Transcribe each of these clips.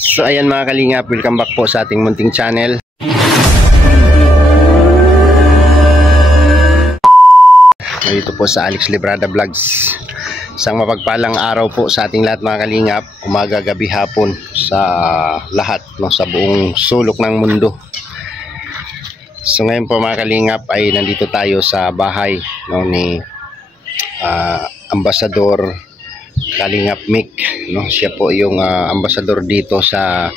So ayan mga kalingap, welcome back po sa ating munting channel. Dito po sa Alex Librada Vlogs. Isang mapagpalang araw po sa ating lahat mga kalingap, umaga, gabi, hapon sa lahat, no, sa buong sulok ng mundo. So ngayon po mga kalingap ay nandito tayo sa bahay, no, ni Ambassador Kalingap Mick, no? Siya po yung ambasador dito sa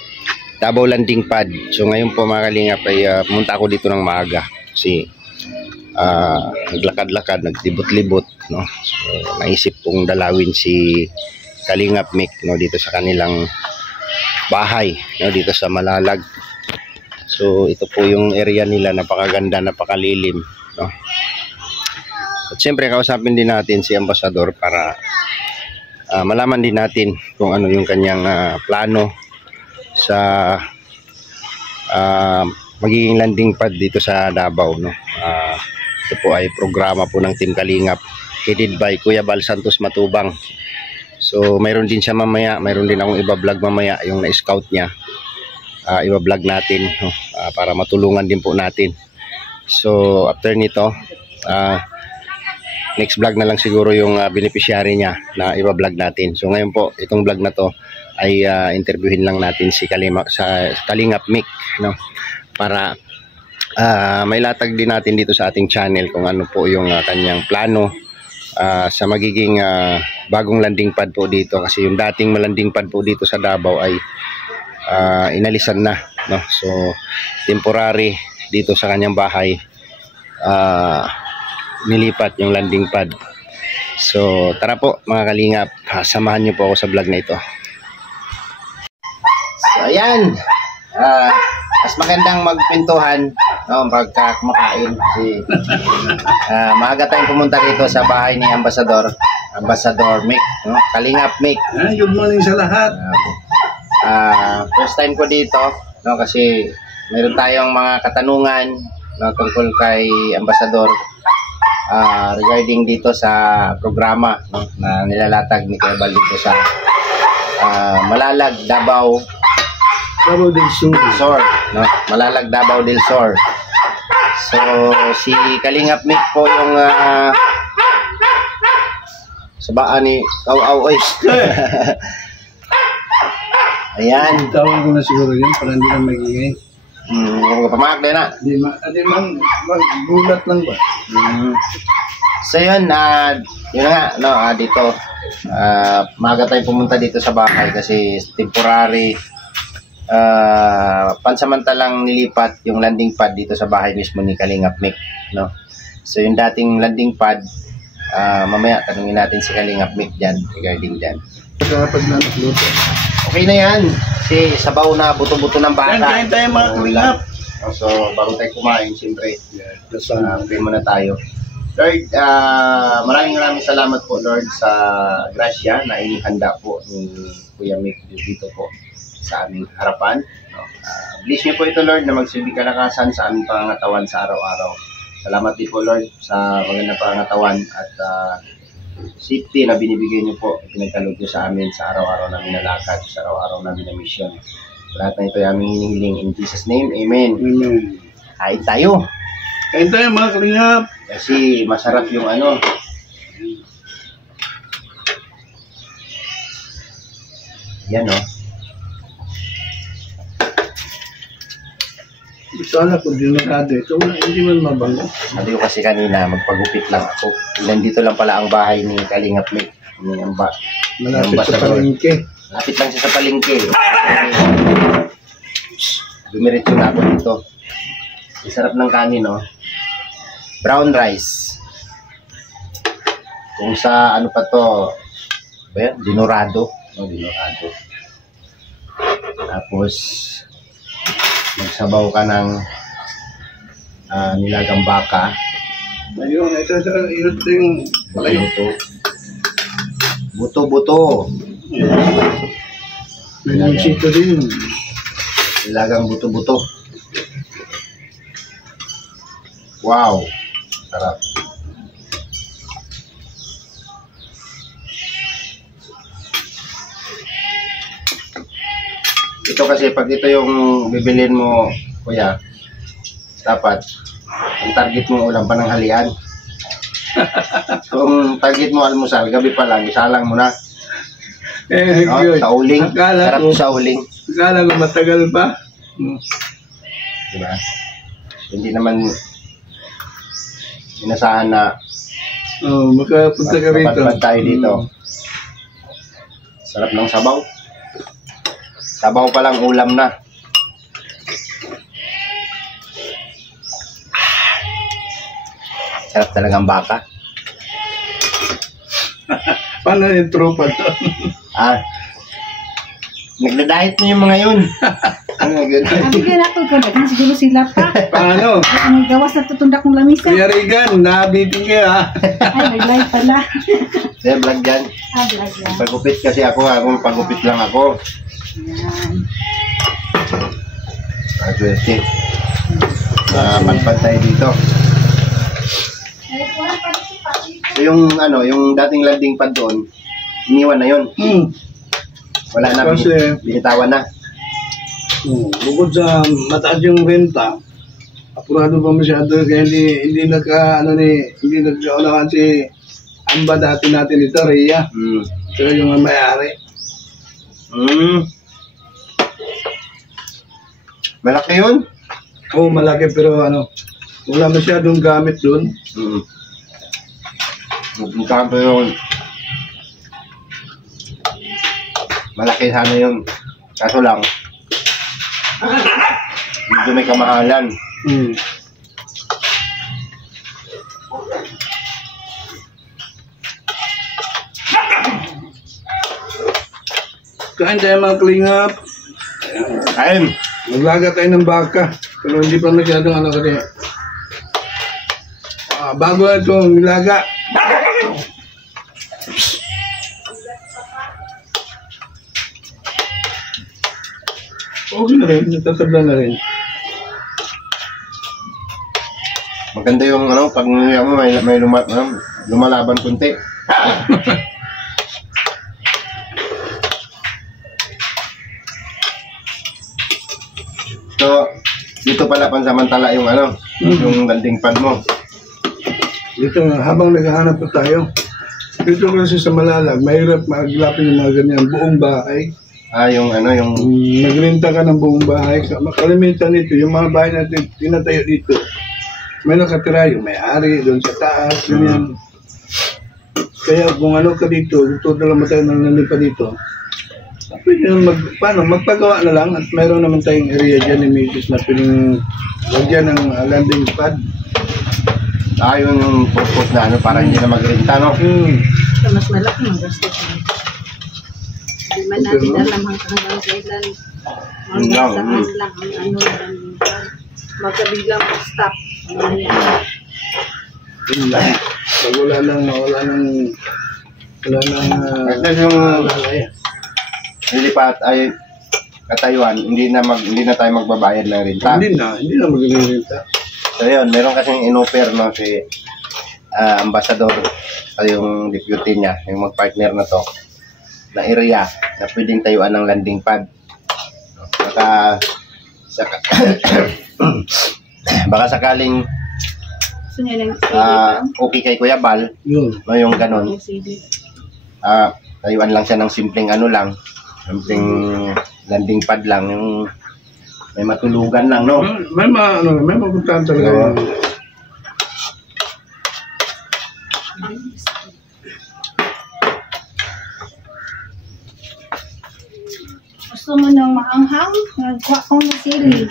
Davao Landing Pad. So ngayon po mga kalingap ay pumunta ako dito ng maaga kasi naglakad-lakad, nagtibot-libot, no? So naisip kong dalawin si Kalingap Mick, no, dito sa kanilang bahay, no, dito sa Malalag. So ito po yung area nila, napakaganda, napakalilim, no? At siyempre kausapin din natin si Ambassador para malaman din natin kung ano yung kanyang plano sa magiging landing pad dito sa Davao, no? Ito po ay programa po ng Team Kalingap headed by Kuya Bal Santos Matubang. So mayroon din siya mamaya, mayroon din akong iba-vlog mamaya yung na-scout niya. Iba-vlog natin, no? Para matulungan din po natin. So after nito next vlog na lang siguro yung beneficiary niya na iba-vlog natin. So ngayon po, itong vlog na to ay interviewin lang natin si Kalingap Mick, no? Para may latag din natin dito sa ating channel kung ano po yung kanyang plano sa magiging bagong landing pad po dito. Kasi yung dating landing pad po dito sa Davao ay inalisan na, no? So temporary dito sa kanyang bahay nilipat yung landing pad. So tara po mga kalingap, samahan nyo po ako sa vlog na ito. So ayan, mas magandang magpintuhan, no, pagka kumakain kasi maaga tayong pumunta dito sa bahay ni Ambassador Mick, no? Kalingap Mick. Good morning sa lahat. First time ko dito, no, kasi meron tayong mga katanungan, no, tungkol kay Ambassador regarding dito sa programa, no, na nilalatag ni Kuya Bal dito sa Malalag, Davao del Sur, no? Malalag, Davao del Sur. So si Kalingap Mick po yung sabaan ni Kawaw. Ayan, tawag ko na siguro yun para hindi na magiging pamak din na. Hindi man gulat lang ba? So yun, yun nga, no, dito maaga tayong pumunta dito sa bahay kasi temporary pansamantalang nilipat yung landing pad dito sa bahay mismo ni Kalingap Mick, no? So yung dating landing pad, mamaya tanungin natin si Kalingap Mick dyan regarding dyan. Okay na yan, si sabaw na buto-buto ng bata. Kain tayo mga kalingap. So bago tayo kumain, siyempre pray muna tayo. Lord, maraming salamat po Lord sa grasya na inihanda po ni Kuya Mick dito po sa aming harapan, no? Bless niyo po ito Lord na magsilbi kalakasan sa aming pangangatawan sa araw-araw. Salamat din po Lord sa magandang pangangatawan at safety na binibigay niyo po, pinagkaloob niyo sa amin sa araw-araw namin na lakad, sa araw-araw namin na mission. Lahat na ito ay aming hinihiling in Jesus name, Amen. Amen. Kain tayo. Kain tayo mga kalingap. Kasi masarap yung ano. Yan, no? Sana kung dinakado ito, hindi man mabango. Sabi ko kasi kanina, magpagupit lang ako. Nandito lang pala ang bahay ni Kalingap Mick. Malapit sa palengke. Malapit lang siya sa palengke. Dumiretso na ako dito. Ang sarap ng kanin, no? Brown rice. Kung sa ano pa to, dinurado. No, dinurado. Tapos magsabaw ka ng nilagang baka. Ayun, ito yung Buto-buto. may nagsito din. Nilagang buto-buto. Wow, sarap. Ito kasi pag ito yung bibilin mo, kuya, dapat ang target mo ulam pananghalian. Kung target mo almusal, gabi pa lang, isalang mo na. Yun. Sa uling. Akala Sarap ko, sa uling. akala ko matagal pa. Diba? Hindi naman inasahan na Makapunta ka rito. mapatpad tayo dito. Sarap ng sabaw. Sabaw pa lang ulam na. Sarap talagang baka. Paano yung tropa to? Nagda-diet na yung mga yun. Bigyan ako ko na siguro sila pa. Paano? Ang gawas na tutundak ng lamisa. Kuya Regan, nabitin kayo ha. Ay, nag-live pala. Kaya vlog yan. Vlog yan. Pagupit kasi ako, pagupit lang ako. Yan. Pagupit. Magpad tayo dito. So yung dating landing pad doon, iniwan na yun. Wala na, Kasi- binitawan na. Bukod sa mataas yung renta, apurado pa masyado kaya hindi nagkaunahan si Amba dati natin ito, Rhea. Kaya yung may-ari. Malaki yun. Oo, malaki pero wala masyadong gamit doon. Magkampo yun. Malaki sana yun. Kaso lang, medyo may kamahalan. Kain tayo mga kalingap. Ayun. Maglaga tayo ng baka. Pero hindi pa masyadong kasi. Bago na ito, nilaga. Okay na rin, natatabla na rin. Maganda yung pag nguya mo, may lumalaban kunti. So, dito pala pansamantala yung yung landing pad mo. Dito habang naghahanap pa tayo. Dito kasi sa Malalag, mahirap maglapin yung mga ganyan, buong bahay. Yung yung Nagrenta ka ng buong bahay. Kalimitan nito, yung mga bahay natin tinatayo dito. May nakatira yung may-ari doon sa taas, ganyan. Kaya kung ka dito, total naman tayo nang nalipa dito. Pwede magpagawa na lang at mayroon naman tayong area dyan ni Mrs. na piling lagyan ng landing pad. yung purpose na para hindi na magrenta, no? So, mas malaki ang gastos. Hindi man natin alam hanggang kailan. Magsasahan lang ang magkabiglang stop. Yun lang. Pag wala nang yung lilipat ay katayuan, hindi na tayo magbabayad ng renta. Hindi na magrerenta. So yun, meron kasing in-offer si ambassador o yung deputy niya, yung mag-partner na to, na area na pwedeng tayuan ng landing pad. Baka sakaling okay kay Kuya Bal, yung ganon, tayuan lang siya ng simpleng simpleng landing pad lang, yung may matulugan lang, no? May mapuntahan talaga. Gusto mo nang maanghang? Nagkuha ko ng sili.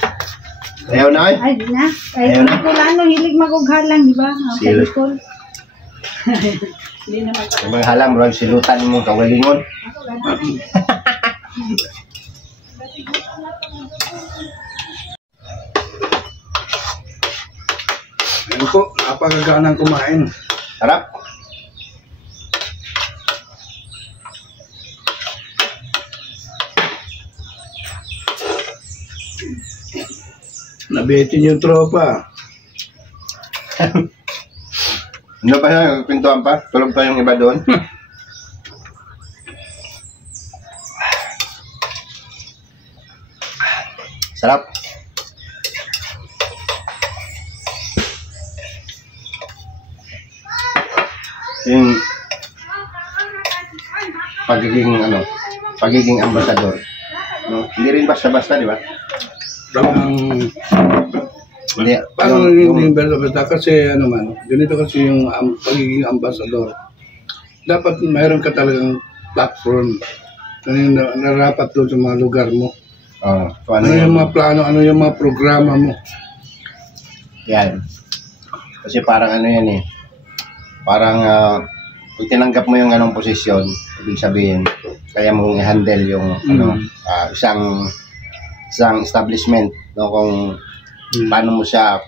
Ayaw na eh. Ay, di na. Ay, hindi ko lang hilig magughalang, di ba? Sili. Hindi na magkakaroon. Mga halam, ron, silutan mo, kawalingon. Ayun po, napakaganang kumain. Sarap. Nabitin yung tropa. Ano pa yan? Pintuan pa? Tulog pa yung iba doon? Sarap. Yung pagiging ambasador. No? Hindi rin basta-basta, di ba? Hindi, Paano hindi basta kasi ganito kasi yung pagiging ambasador. Dapat mayroon ka talagang platform. Ano yung narapat doon sa mga lugar mo. so Ano yung mga plano, ano yung mga programa mo. Yan. Kasi parang yan eh. Parang pag tinanggap mo yung ganong posisyon, ibig sabihin, kaya mong i-handle yung isang establishment, no, kung paano mo siya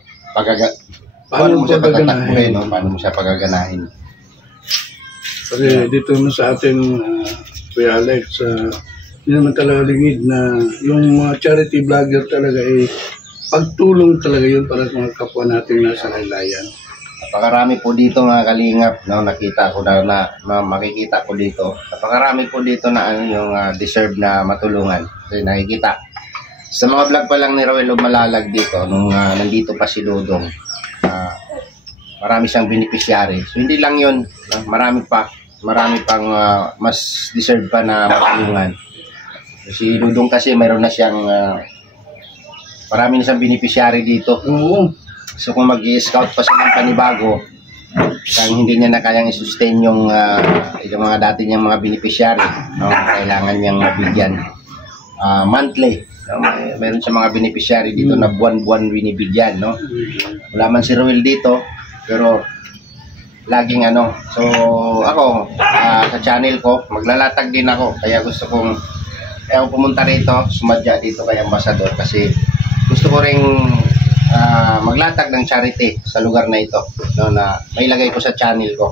paano mo siya pagtatakbuhin, no, paano mo siya pagaganahin. Kasi dito sa ating Kuya Alex, hindi naman talaga lingid na yung mga charity vlogger talaga pagtulong talaga yun para sa mga kapwa natin nasa laylayan. Napakarami po dito mga kalingap, no, nakita ko na makikita ko dito. Napakarami po dito na yung deserve na matulungan. Kasi nakikita sa mga vlog pa lang ni Roel Malalag dito nung nandito pa si Dodong. Marami siyang beneficiary. So hindi lang 'yon, marami pang mas deserve pa na matulungan. Si Dodong kasi mayroon na siyang marami na siyang beneficiary dito. Oo. So kung mag-i-scout pa siya ng panibago, kung hindi niya na kayang i-sustain yung mga dati niyang mga beneficiary, no, kailangan niyang mabigyan monthly. No, meron siya mga beneficiary dito na buwan-buwan binibigyan, no. Wala man si Roel dito, pero laging So ako sa channel ko maglalatag din ako, kaya gusto kong pumunta rito, sumadya dito kay Ambassador kasi gusto ko ring maglatag ng charity sa lugar na ito, no, na mailagay ko sa channel ko.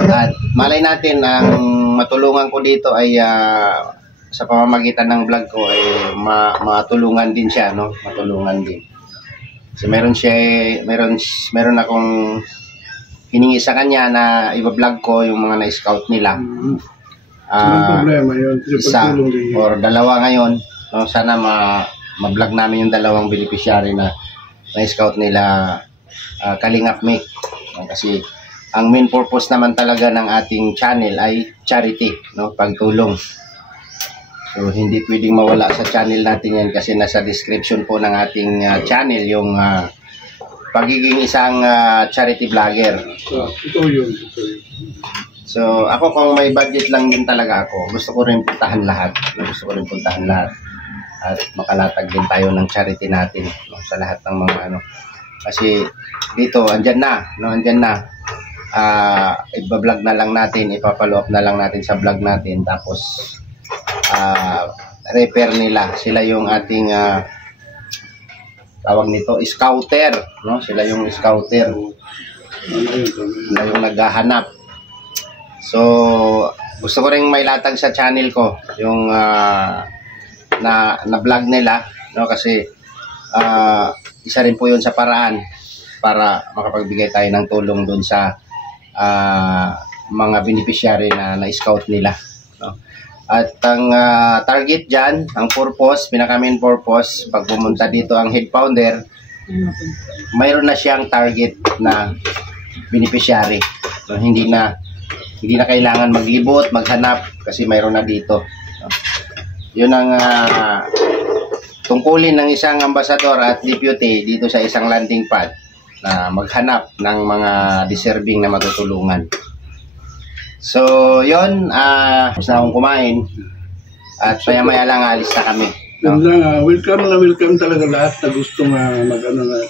At malay natin ang matulungan ko dito ay sa pamamagitan ng vlog ko ay matulungan din siya, no, matulungan din. So meron akong hiningi sa kanya na i-vlog ko yung mga na-scout nila. Problema yun. Isa or dalawa ngayon, no, sana ma-vlog namin yung dalawang beneficiary na na-scout nila Kalingap Mick. Kasi ang main purpose naman talaga ng ating channel ay charity, no, pagtulong. So hindi pwedeng mawala sa channel natin yan kasi nasa description po ng ating channel yung pagiging isang charity vlogger. Ito yun. So ako kung may budget lang din talaga ako, gusto ko rin puntahan lahat. At makalatag din tayo ng charity natin, no, sa lahat ng mga kasi dito andyan na iba-vlog na lang natin, ipa-follow up na lang natin sa vlog natin, tapos repair nila, sila yung ating tawag nito scouter, no, sila yung scouter, sila yung naghahanap. So gusto ko ring mailatag sa channel ko yung na vlog nila, no, kasi isa rin po yun sa paraan para makapagbigay tayo ng tulong doon sa mga beneficiary na na-scout nila, no. At ang target dyan, ang purpose, pinaka-main purpose, pag pumunta dito ang head founder, mayroon na siyang target na beneficiary, no, hindi na kailangan maglibot, maghanap kasi mayroon na dito, no. Yun ang tungkulin ng isang ambasador at deputy dito sa isang landing pad, na maghanap ng mga deserving na matutulungan. So yun, gusto na akong kumain at maya lang alis na kami, no? Welcome talaga lahat na gusto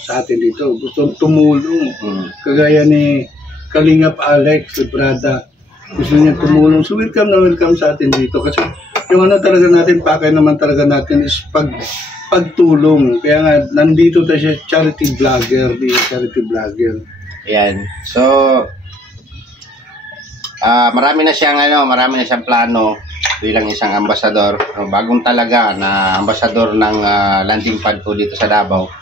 sa atin dito, gusto tumulong. Kagaya ni Kalingap Alex Brada, gusto niya tumulong. So welcome sa atin dito kasi yung talaga natin, pakay naman talaga natin is pagtulong. Kaya nga nandito tayo siya, charity vlogger. Ayan. So marami na siyang plano bilang isang ambasador, bagong talaga na ambasador ng landing pad po dito sa Davao.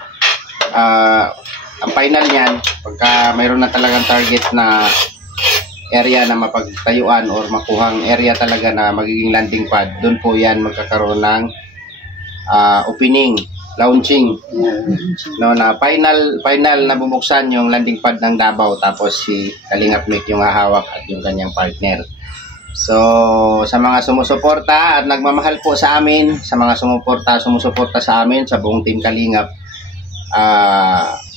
Ang final niyan, pagka mayroon na talagang target na area na mapagtayuan or makuhang area talaga na magiging landing pad, doon po yan magkakaroon ng opening, launching, no, na final na bubuksan yung landing pad ng Davao, tapos si Kalingap Mick yung hahawak at yung kanyang partner. So sa mga sumusuporta at nagmamahal po sa amin, sa mga sumusuporta sa amin, sa buong team Kalingap,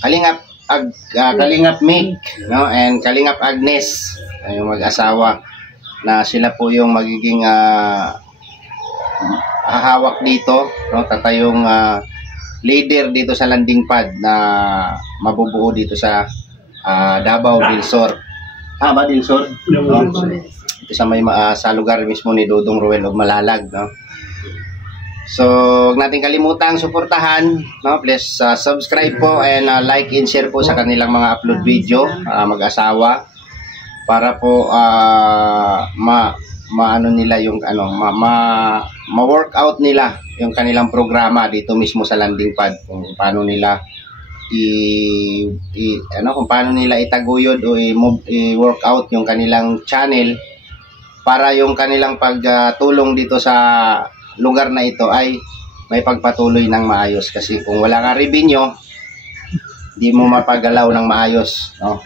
Kalingap Mick, no, and Kalingap Agnes, yung mag-asawa, na sila po yung magiging hahawak dito, no, tatayong leader dito sa landing pad na mabubuo dito sa Davao del Sur. Del Sur? No? Ito sa may sa lugar mismo ni Dudong Ruel of Malalag, no. So, huwag natin kalimutang suportahan, no? Please subscribe po and like and share po sa kanilang mga upload video, mag-asawa, para po maano nila yung ma-workout nila yung kanilang programa dito mismo sa landing pad, kung paano nila kung paano nila itaguyod o i-workout yung kanilang channel, para yung kanilang pagtulong dito sa lugar na ito ay may pagpatuloy ng maayos. Kasi kung wala kang revenue, di mo mapagalaw ng maayos, no?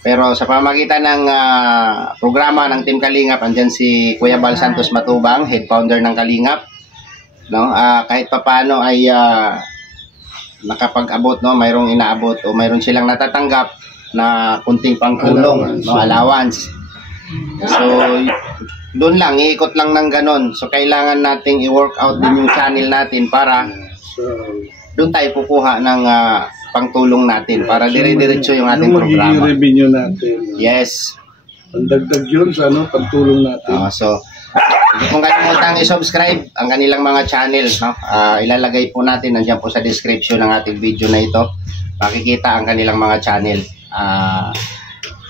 Pero sa pamamagitan ng programa ng Team Kalingap, andyan si Kuya Bal Santos Matubang, head founder ng Kalingap, no? Kahit papano ay nakapag-abot, no? Mayroong inaabot o mayroon silang natatanggap na kunting pangtulong, no? Allowance. So doon lang, iikot lang ng ganon. So kailangan nating i-work out din yung channel natin para doon tayo kukuha ng pangtulong natin para dire-diretso yung ating programa. Yung revenue natin. Yes. Ang dagdag yun sa pagtulong natin. So, kung kalimutan i-subscribe ang kanilang mga channel, no? Ilalagay po natin, nandiyan po sa description ng ating video na ito. Makikita ang kanilang mga channel.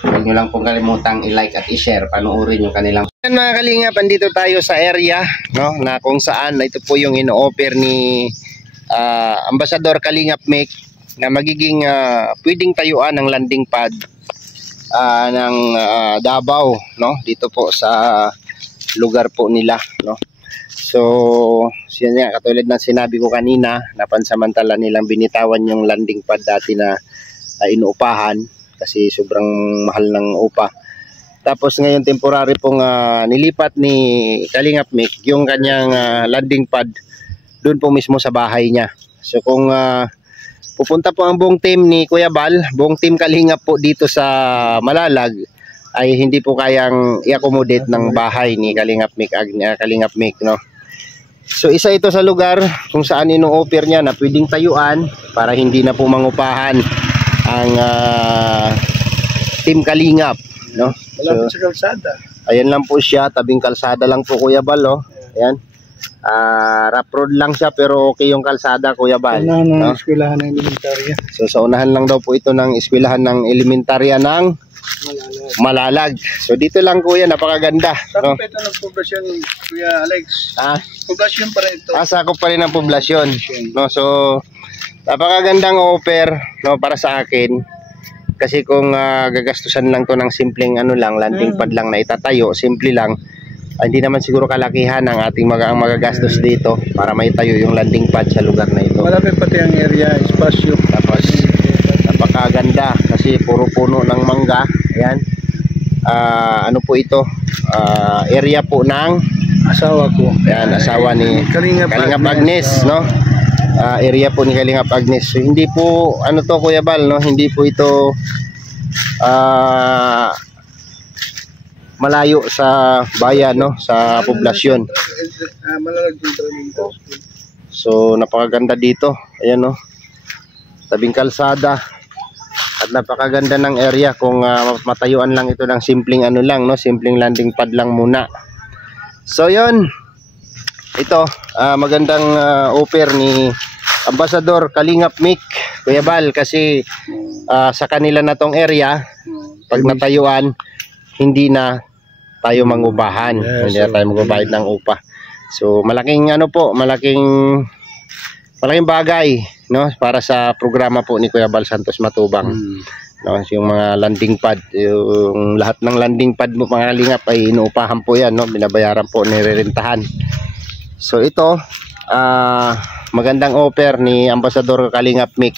Huwag nyo lang pong kalimutang i-like at i-share, panoorin yung kanilang. Mga Kalingap, andito tayo sa area, no, na kung saan ito po yung ino-offer ni Ambassador Kalingap Mick, na magiging pwedeng tayuan ng landing pad ng Davao, no, dito po sa lugar po nila, no. So siya nga, katulad ng sinabi ko kanina, napansamantala nilang binitawan yung landing pad dati na inuupahan kasi sobrang mahal ng upa. Tapos ngayon temporary pong nilipat ni Kalingap Mick yung kanyang landing pad doon po mismo sa bahay niya. So kung pupunta po ang buong team ni Kuya Bal, buong team Kalingap po dito sa Malalag, ay hindi po kayang i-accommodate ng bahay ni Kalingap Mick, no. So isa ito sa lugar kung saan ino-offer niya na pwedeng tayuan para hindi na po mangupahan ang team Kalingap, no. Malapit sa kalsada. Ayan lang po siya, tabing kalsada lang po Kuya Bal, oh. Ayan. Rough road lang siya pero okay yung kalsada, Kuya Bal, no? Eskwelahan ng elementarya. So sa unahan lang daw po ito ng eskwelahan ng elementarya ng Malalag. So dito lang Kuya, napakaganda, no? Sakop ito ng poblasyon, Kuya Alex. Poblasyon pa rin ito. Sakop pa rin ang poblasyon, no? So napakagandang offer, no, para sa akin. Kasi kung gagastusan lang to ng simpleng landing pad lang na itatayo, simple lang, hindi naman siguro kalakihan ang ating magagastos dito para maitayo yung landing pad sa lugar na ito. Malapit pati ang area, espasyo. Tapos napakaganda kasi puro puno ng mangga. Ayan. Ano po ito? Area po ng asawa ko. Ayan, asawa ni Kalingap Agnes, no? Area po ni Kalingap Agnes. So, hindi po to Kuya Bal, no? Hindi po ito malayo sa bayan, no, sa poblasyon. So napakaganda dito. Ayan, no, tabing kalsada at napakaganda ng area kung matayuan lang ito ng simpleng no, simpleng landing pad lang muna. So yun, ito magandang offer ni Ambassador Kalingap Mick, Kuya Bal, kasi sa kanila na tong area, pag natayuan, hindi na tayo mangupahan, hindi na tayo magbabayad ng upa. So malaking malaking bagay, no, para sa programa po ni Kuya Bal Santos Matubang. No, yung mga landing pad, yung lahat ng landing pad mo mga Kalingap ay inuupahan po yan, no, binabayaran po, nirerentahan. So ito magandang offer ni Ambassador Kalingap Mick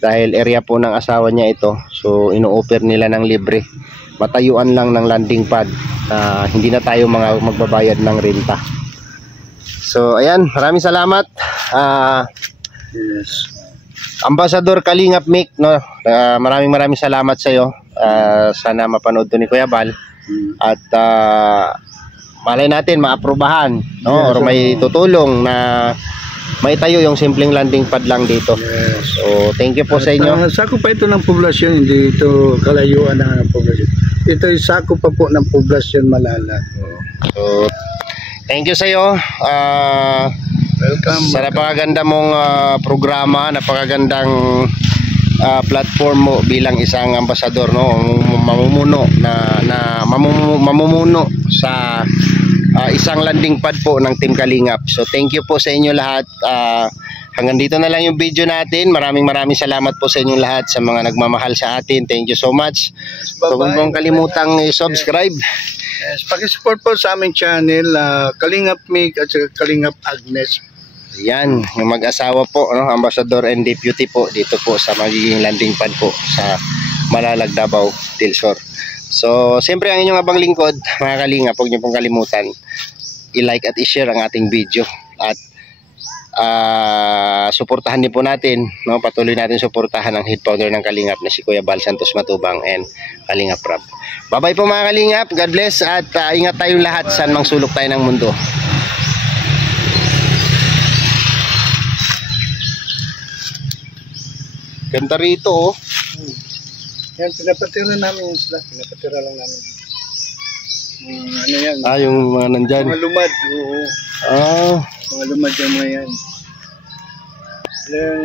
dahil area po ng asawa niya ito. So ino-offer nila ng libre. Matayuan lang ng landing pad. Hindi na tayo magbabayad ng renta. So ayan, maraming salamat. Yes. Ambassador Kalingap Mick, no? Maraming salamat sa iyo. Sana mapanood to ni Kuya Bal. At malay natin maaprubahan, no? Or may tutulong na may tayo yung simpleng landing pad lang dito. Yes. So thank you po sa inyo. Sakop pa ito ng poblasyon, hindi ito kalayuan ng poblasyon. Ito ay sakop pa po ng poblasyon Malala. So thank you sa iyo. Welcome. Sa napakaganda mong programa, napakagandang platform mo bilang isang ambasador, no? Mamumuno mamumuno sa isang landing pad po ng Team Kalingap. So thank you po sa inyo lahat. Hanggang dito na lang yung video natin. Maraming salamat po sa inyong lahat, sa mga nagmamahal sa atin. Thank you so much. So huwag mong kalimutang i-subscribe. Yes, paki-support po sa aming channel, Kalingap Mick at Kalingap Agnes. Yan, yung mag-asawa po, no? Ambassador and Deputy po dito po sa magiging landing pad po sa Malalag, Davao del Sur. So, siyempre ang inyong abang lingkod, mga Kalingap, huwag niyo pong kalimutan i-like at i-share ang ating video at suportahan din po natin, no? Patuloy natin suportahan ang head founder ng Kalingap na si Kuya Bal Santos Matubang and Kalingap Rob. Bye-bye po mga Kalingap, God bless at ingat tayong lahat saan mang sulok tayo ng mundo. Ganda rito, oh. Yan, pinapatira namin yung sila. Pinapatira lang namin. Ano yan? Yung mga nandyan. Mga lumad. Oo. Mga lumad yung mga yan. Yung